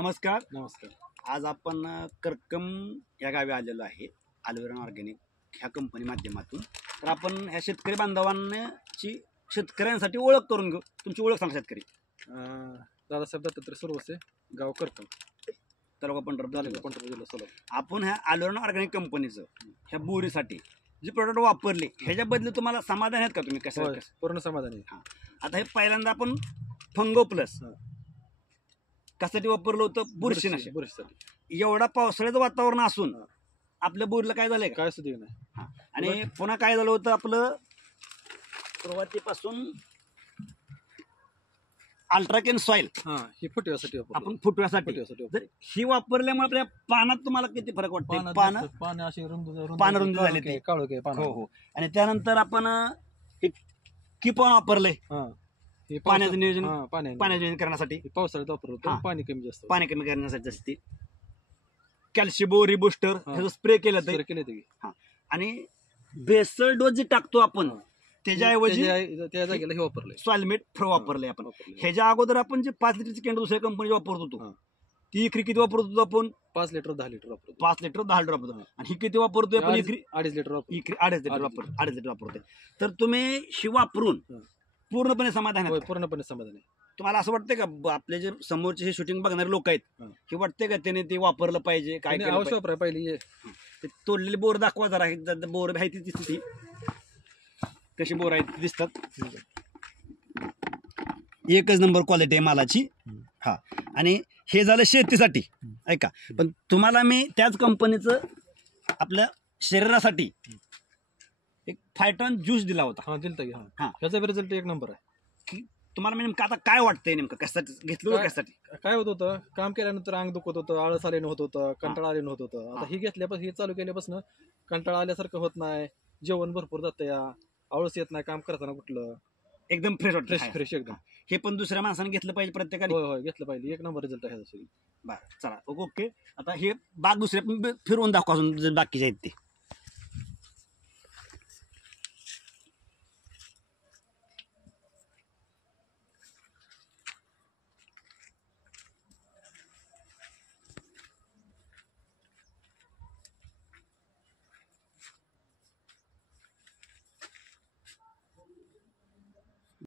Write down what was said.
नमस्कार. नमस्कार. आज आपण करकम या गावी आलेलो आहे अल्विरॉन ऑर्गॅनिक ह्या कंपनी माध्यमातून. तर आपण ह्या शेतकरी बांधवांची शेतकऱ्यांसाठी ओळख करून घेऊ. तुमची ओळख सांगा शेतकरी. दादासाहेब दत्तात्रय सुरवसे, गाव करकम, तालुका पंढरपूर, जिल्हा सोलापूर. आपण ह्या अल्विरॉन ऑर्गॅनिक कंपनीचं ह्या बोरीसाठी जे प्रोडक्ट वापरले ह्याच्याबद्दल तुम्हाला समाधान आहेत का? तुम्ही कसं पूर्ण समाधानी. आता हे पहिल्यांदा आपण फंगो प्लस कशासाठी वापरलं होतं? बुरशीसाठी. एवढा पावसाळ्याचं वातावरण असून आपल्या बोरीला काय झालंय? काय सुद्धा नाही. आणि पुन्हा काय झालं होतं आपलं सुरुवातीपासून अल्ट्राकेन सॉइल ही फुटव्यासाठी आपण फुटव्यासाठी जर ही वापरल्यामुळे आपल्या पानात तुम्हाला किती फरक वाटतं? पानं अशी पानं रुंद झाली ते. काळोख आहे. हो हो. आणि त्यानंतर आपण किपॉन वापरलंय पाण्याचं नियोजन पाण्याचं करण्यासाठी. पावसाळ्यात वापरतो पाणी कमी जास्त पाणी कमी करण्यासाठी जास्ती. कॅल्शिबो रिबुस्टर ह्याचं स्प्रे केलं तर. आणि बेसल डोस जे टाकतो आपण त्याच्याऐवजी त्या जागेला हे वापरलंय सॉइलमेट प्रो वापरलंय आपण. ह्याच्या अगोदर आपण जे 5 लिटरची कॅन दुसऱ्या कंपनी वापरत होतो ती एकरी किती वापरत होतो आपण? 5 लिटर 10 लिटर वापरतो. 5 लिटर 10 लिटर वापरतो. आणि ही किती वापरतोय आपण? एकरी 2.5 लिटर वापरतो. एकरी 2.5 लिटर वापरतोय. तर तुम्ही ही वापरून पूर्णपणे समाधान आहे? पूर्णपणे समाधान आहे. तुम्हाला असं वाटतंय का आपले जे समोरचे हे शूटिंग बघणारे लोक आहेत हे वाटतंय का त्याने ते वापरलं पाहिजे? काय आवश्यक वापरायला पाहिजे. तोडलेली बोर दाखवा जरा. बोर आहे ती दिसते, कशी बोर आहेत ती दिसतात. एकच नंबर क्वालिटी आहे मालाची. हा. आणि हे झालं शेतीसाठी ऐका. पण तुम्हाला मी त्याच कंपनीचं आपल्या शरीरासाठी एक फायटॉन ज्यूस दिला होता. दिलता की. ह्याचा रिझल्ट एक नंबर आहे. तुम्हाला मी नेमकं आता काय वाटतंय? नेमकं कशासाठी घेतलं? कशासाठी? काय होत होतं? काम केल्यानंतर अंग दुखत होतं, आळस आलेलं होत होतं, कंटाळा आलेलं होत होतं. आता हे घेतल्यापासून, हे चालू केल्यापासून कंटाळा आल्यासारखं होत नाही. जेवण भरपूर जातं, या आळस येत नाही काम करताना. कुठलं एकदम फ्रेश वाटतं. फ्रेश एकदम. हे पण दुसऱ्या माणसाने घेतलं पाहिजे प्रत्येकाने. होय घेतलं पाहिजे. एक नंबर रिझल्ट आहे. बरं चला ओके. आता हे बाग दुसऱ्या पण फिरवून दाखवा अजून बाकीचे आहेत ते.